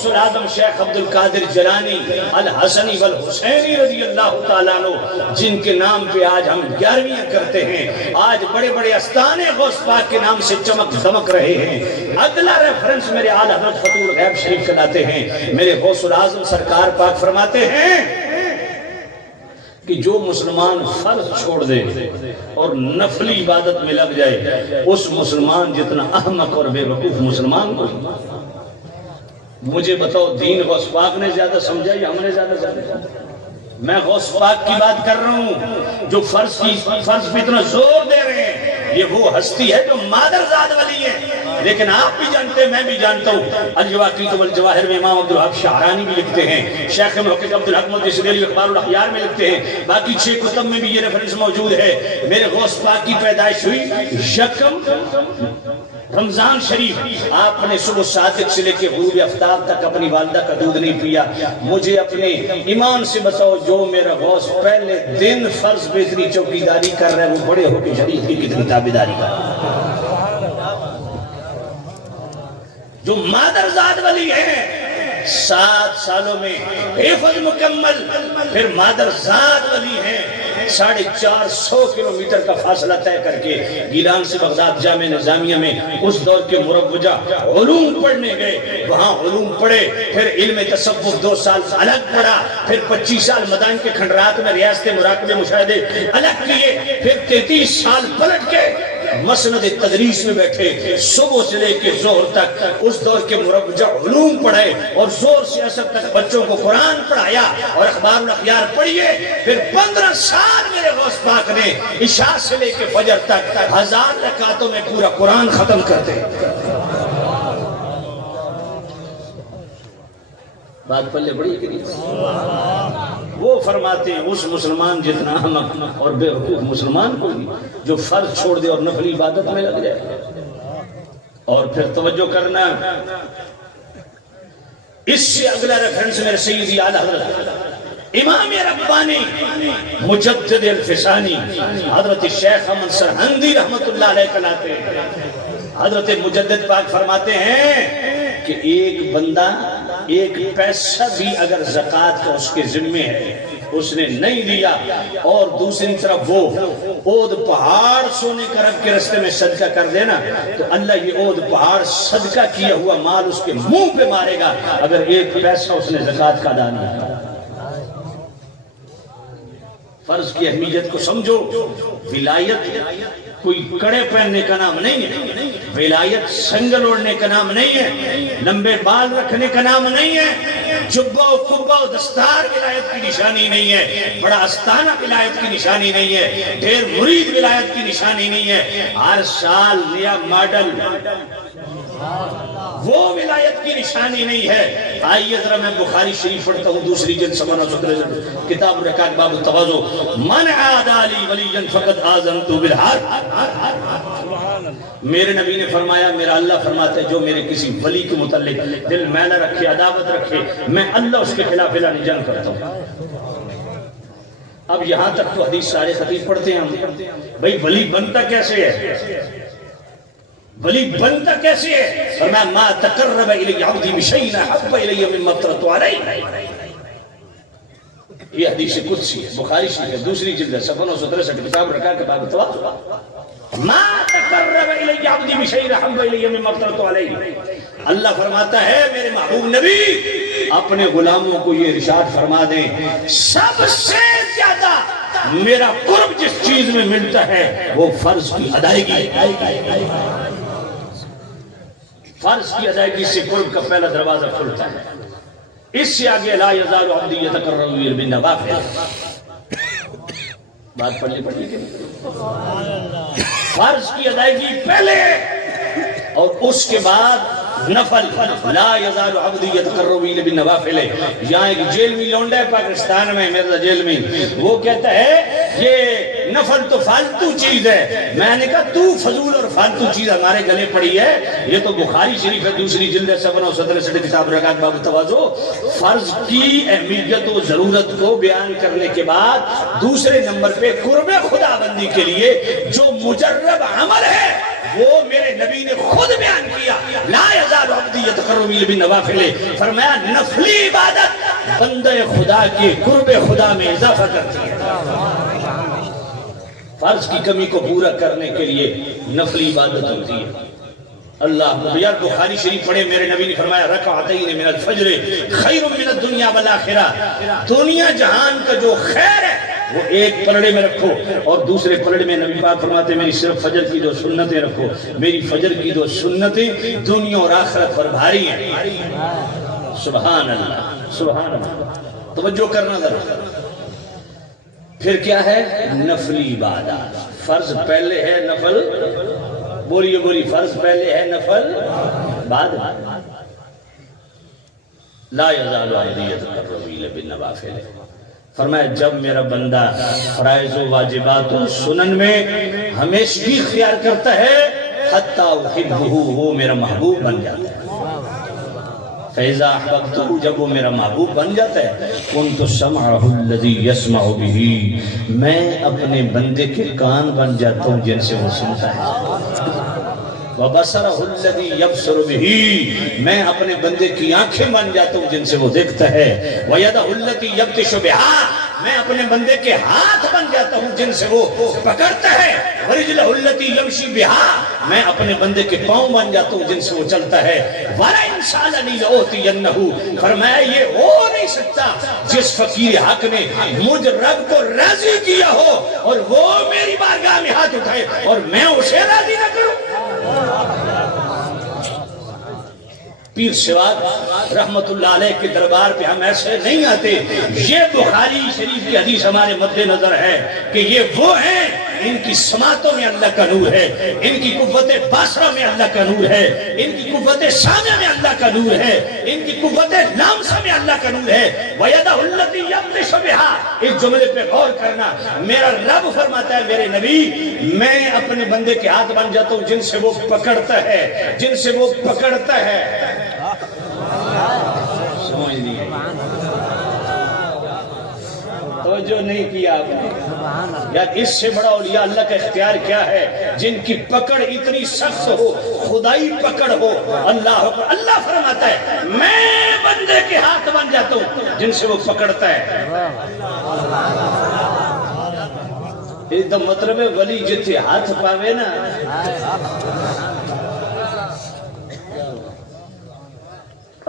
غوث العظم شیخ عبد القادر جیلانی الحسنی والحسینی رضی اللہ تعالیٰ عنہ، جن کے نام پہ آج ہم 11ویں کرتے ہیں، آج بڑے بڑے استانے غوث پاک کے نام سے چمک دمک رہے ہیں۔ اگلا ریفرنس میرے آل حضرت فتح الغیب شریف کا لاتے ہیں۔ میرے غوث العظم سرکار پاک فرماتے ہیں کہ جو مسلمان فرض چھوڑ دے اور نفلی عبادت میں لگ جائے، اس مسلمان جتنا احمق اور بے وقوف مسلمان کو، مجھے بتاؤ دین غوث پاک نے زیادہ سمجھا یا ہم نے زیادہ سمجھا؟ میں غوث پاک کی بات کر رہا ہوں جو فرض پہ اتنا زور دے رہے ہیں، یہ وہ ہستی ہے جو مادرزاد ولی ہے۔ لیکن آپ بھی جانتے ہیں، میں بھی جانتا ہوں، الجواقیت والجواہر میں امام عبدالوہاب شعرانی بھی لکھتے ہیں، شیخ محقق عبدالحق مجدد علی اخبار الاخیار میں لکھتے ہیں، باقی 6 کتب میں بھی یہ ریفرنس موجود ہے۔ میرے غوث پاک کی پیدائش ہوئی یکم رمضان شریف، آپ نے صبح صادق سے لے کے غروب آفتاب تک اپنی والدہ کا دودھ نہیں پیا۔ مجھے اپنے ایمان سے بتاؤ، جو میرا غوث پہلے دن فرض پہ اتنی چوکیداری کر رہا ہے، وہ بڑے ہو کے شریعت کی کتنی تابعداری کر رہا ہے؟ جو مادرزاد ولی ہیں 7 سالوں میں حفظ مکمل، پھر مادرزاد ولی ہیں 450 کلومیٹر کا فاصلہ طے کر کے گیلان سے بغداد جامع نظامیہ میں اس دور کے مروجہ علوم پڑھنے گئے، وہاں علوم پڑھے، پھر علم تصوف 2 سال الگ پڑھا، پھر 25 سال مدائن کے کھنڈرات میں ریاست مراقبے مشاہدے الگ کیے، پھر 33 سال پلٹ کے مسند تدریس میں بیٹھے، صبح سے لے کے ظہر تک اس دور کے مروجہ علوم پڑھے اور زور سے اثر تک بچوں کو قرآن پڑھایا اور اخبار الاخیار پڑھیے۔ پھر 15 سال میرے غوث پاک نے عشاء سے لے کے فجر تک 1000 رکعتوں میں پورا قرآن ختم کرتے۔ بات پلے بڑی کہ نہیں؟ وہ فرماتے ہیں اس مسلمان جتنا احمق اور بے وقوف مسلمان کو جو فرض چھوڑ دے اور نفلی عبادت میں لگ جائے۔ اور پھر توجہ کرنا، اس سے اگلا ریفرنس میرے سیدی اعلی حضرت امام ربانی مجدد الفسانی حضرت شیخ احمد سرہندی رحمت اللہ علیہ کلاتے ہیں۔ حضرت مجدد پاک فرماتے ہیں کہ ایک بندہ ایک پیسہ بھی اگر زکوٰۃ کا اس کے ذمے ہے، اس نے نہیں دیا، اور دوسری طرف وہ اود پہاڑ سونے کا رب کے رستے میں صدقہ کر دینا، تو اللہ یہ اود پہاڑ صدقہ کیا ہوا مال اس کے منہ پہ مارے گا اگر ایک پیسہ اس نے زکوٰۃ کا ادا نہیں کیا۔ فرض کی اہمیت کو سمجھو۔ ولایت کوئی کڑے پہننے کا نام نہیں ہے، ولایت سنگل اوڑھنے کا نام نہیں ہے، لمبے بال رکھنے کا نام نہیں ہے، جبہ و قبہ و دستار ولایت کی نشانی نہیں ہے، بڑا استانہ ولایت کی نشانی نہیں ہے، ڈھیر مرید ولایت کی نشانی نہیں ہے، ہر سال نیا ماڈل وہ ولایت کی نشانی نہیں ہے۔ آئیے ذرا میں بخاری شریف پڑھتا ہوں، دوسری جلد 17 کتاب الرکعات باب التواضع، من عادى لي وليا فقد آذنته بالحرب۔ میرے نبی نے فرمایا، میرا اللہ فرماتا ہے جو میرے کسی ولی کے متعلق دل میلہ رکھے، عداوت رکھے، میں اللہ اس کے خلاف اعلان جنگ کرتا ہوں۔ اب یہاں تک تو حدیث سارے خطیب پڑھتے ہیں ہم، بھئی ولی بنتا کیسے ہے؟ ولی بنتا کیسے ہے؟ فرمایا ما تقرب الی عبدی بشیء احب الی مما افترضت علیہ۔ یہ حدیث قدسی ہے، بخاری شریف ہے، دوسری جلد ہے، صفحہ 963 کتاب رکعات کے باب التواضع، ما تقرب الی عبدی بشیء احب الی مما افترضت علیہ۔ اللہ فرماتا ہے میرے محبوب نبی اپنے غلاموں کو یہ ارشاد فرما دیں، سب سے زیادہ میرا قرب جس چیز میں ملتا ہے وہ فرض کی ادائیگی۔ فرض کی ادائیگی سے قرب کا پہلا دروازہ کھلتا ہے۔ اس سے آگے لا یزال عبدی یتقرب الی بالنوافل، بات پڑھنی پڑی کہ فرض کی ادائیگی پہلے اور اس کے بعد نفل۔ لا یزال عبدی یتقرب الی بالنوافل۔ یہاں ایک جیلمی لونڈا ہے پاکستان میں، مرزا جیلمی، وہ کہتا ہے یہ نفل تو فالتو چیز ہے۔ میں نے کہا تو فضول اور فالتو چیز ہمارے گلے پڑی ہے، یہ تو بخاری شریف ہے، دوسری جلد 17 کتاب رکعات باب التواضع۔ فرض کی اہمیت و ضرورت کو بیان کرنے کے بعد دوسرے نمبر پہ قرب خدا بندی کے لیے جو مجرب عمل ہے وہ میرے نبی نے خود بیان کیا، لا یزال عبدی یتقرب الی بالنوافل، فرمایا نفلی عبادت بندہ خدا کے قرب خدا میں اضافہ کرتی ہے۔ فرض کی کمی کو پورا کرنے کے لیے نفلی عبادت ہوتی ہے۔ اللہ یار بخاری شریف پڑھے، میرے نبی نے فرمایا رکعتین من الفجر خیر من الدنیا والآخرہ، دنیا جہان کا جو خیر ہے وہ ایک پلڑے میں رکھو اور دوسرے پلڑے میں نبی پاک فرماتے ہیں میری صرف فجر کی جو سنتیں رکھو، میری فجر کی جو سنتیں دنیا اور آخرت پر بھاری ہیں۔ سبحان اللہ سبحان اللہ، توجہ کرنا ذرا۔ پھر کیا ہے؟ نفلی عبادات۔ فرض پہلے ہے، نفل بولیے بولی، فرض پہلے ہے، نفل بعد۔ لا یزال عبدی یتقرب الی بالنوافل، فرمایا جب میرا بندہ فرائض و واجبات و سنن میں ہمیشگی اختیار کرتا ہے حتی احبہ، وہ میرا محبوب بن جاتا ہے۔ فیضا احببتہ، جب وہ میرا محبوب بن جاتا ہے کنت سمعہ الذی یسمع بہ، میں اپنے بندے کے کان بن جاتا ہوں جن سے وہ سنتا ہے۔ وبصرہ الذی یبصر بہ، میں اپنے بندے کی آنکھیں بن جاتا ہوں جن سے وہ دیکھتا ہے۔ ویدہ التی یبطش بہا، میں اپنے بندے کے ہاتھ بن جاتا ہوں جن سے وہ پکڑتا ہے۔ ورجلہ التی یمشی بہا، میں اپنے بندے کے پاؤں بن جاتا ہوں جن سے وہ چلتا ہے۔ وَلَئِنْ سَأَلَنِي لَأُعْطِيَنَّهُ، فرمایا یہ ہو نہیں سکتا جس فقیر حق نے مجھ رب کو راضی کیا ہو اور وہ میری بارگاہ میں ہاتھ اٹھائے اور میں اسے راضی نہ کروں۔ پیر سواد رحمت اللہ علیہ کے دربار پہ ہم ایسے نہیں آتے۔ یہ بخاری شریف کی حدیث ہمارے مد نظر ہے کہ یہ وہ ہیں ان کی سماعتوں میں اللہ کا نور ہے، ان کی قوت باصرہ میں اللہ کا نور ہے، ان کی قوت سامع میں اللہ کا نور ہے، ان کی قوت لامسہ میں اللہ کا نور ہے۔ وَيَدَهُ الَّتِي يَبْطِشُ بِهَا، اس جملے پہ غور کرنا، میرا رب فرماتا ہے میرے نبی میں اپنے بندے کے ہاتھ بن جاتا ہوں جن سے وہ پکڑتا ہے، جن سے وہ پکڑتا ہے۔ سمجھ نہیں ہے، توجہ نہیں کیا آپ نے یار، اس سے بڑا اولیاء اللہ کا اختیار کیا ہے جن کی پکڑ اتنی سخت ہو، خدائی پکڑ ہو۔ اللہ فرماتا ہے میں بندے کے ہاتھ بن جاتا ہوں جن سے وہ پکڑتا ہے۔ اس دا مطلب ہے ولی جتھے ہاتھ پاوے نا،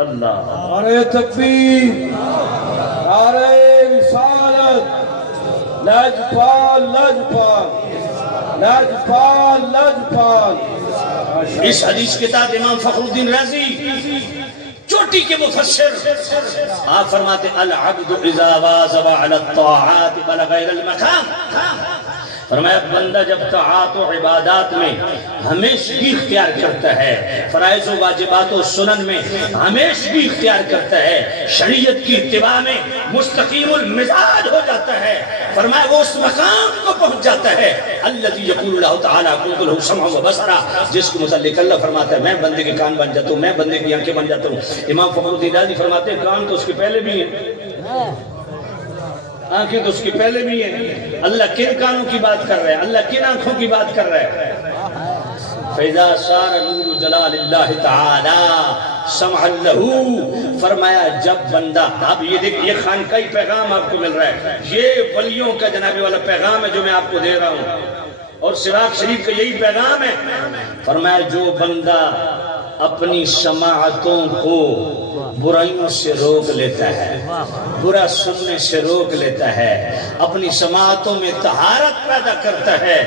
اللہ نعرہ تکبیر، نعرہ رسالت، لاجپال لاجپال لاجپال لاجپال۔ اس حدیث کے تحت امام فخر الدین رازی چوٹی کے مفسر آپ فرماتے العبد اذا واظب علی الطاعات بلغ الی المقام، فرمایا بندہ جب طاعات و عبادات میں ہمیشگی اختیار کرتا ہے، فرائض و واجبات و سنن میں ہمیشگی اختیار کرتا ہے، شریعت کی اتباع میں مستقیم المزاج ہو جاتا ہے، فرمایا وہ اس مقام کو پہنچ جاتا ہے الذی یقول اللہ تعالیٰ کنت لہ سمعا و بصرا، جس کو متعلق اللہ فرماتا ہے میں بندے کے کان بن جاتا ہوں، میں بندے کی آنکھیں بن جاتا ہوں۔ امام فخر الدین رازی فرماتے ہیں کان تو اس کے پہلے بھی ہیں، آنکھیں تو اس کی پہلے بھی ہیں۔ اللہ کن کانوں کی بات کر رہے ہیں، اللہ کن آنکھوں کی بات کر رہے ہیں؟ فَإِذَا سَارَ نُورُ جَلَالِ اللَّهِ تَعَالَى سَمْعًا لَهُ، فرمایا جب بندہ، اب یہ دیکھ یہ خانقاہی پیغام آپ کو مل رہا ہے، یہ ولیوں کا جناب والا پیغام ہے جو میں آپ کو دے رہا ہوں، اور سراج شریف کا یہی پیغام ہے۔ فرمایا جو بندہ اپنی سماعتوں کو برائیوں سے روک لیتا ہے، برا سننے سے روک لیتا ہے، اپنی سماعتوں میں طہارت پیدا کرتا ہے،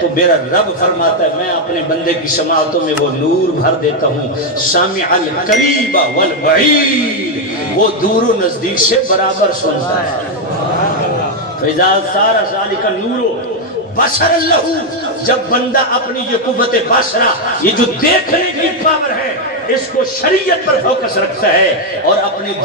تو میرا رب فرماتا ہے میں اپنے بندے کی سماعتوں میں وہ نور بھر دیتا ہوں، سامع القریب والبعید، وہ دور و نزدیک سے برابر سنتا ہے۔ فَإِذَا سَارَ ذَلِكَ النُّورُ بصر اللہ، جب بندہ اپنی یہ قوت بصرہ، یہ جو دیکھنے کی پاور ہے، اس کو شریعت پر فوکس رکھتا ہے اور اپنے دیکھ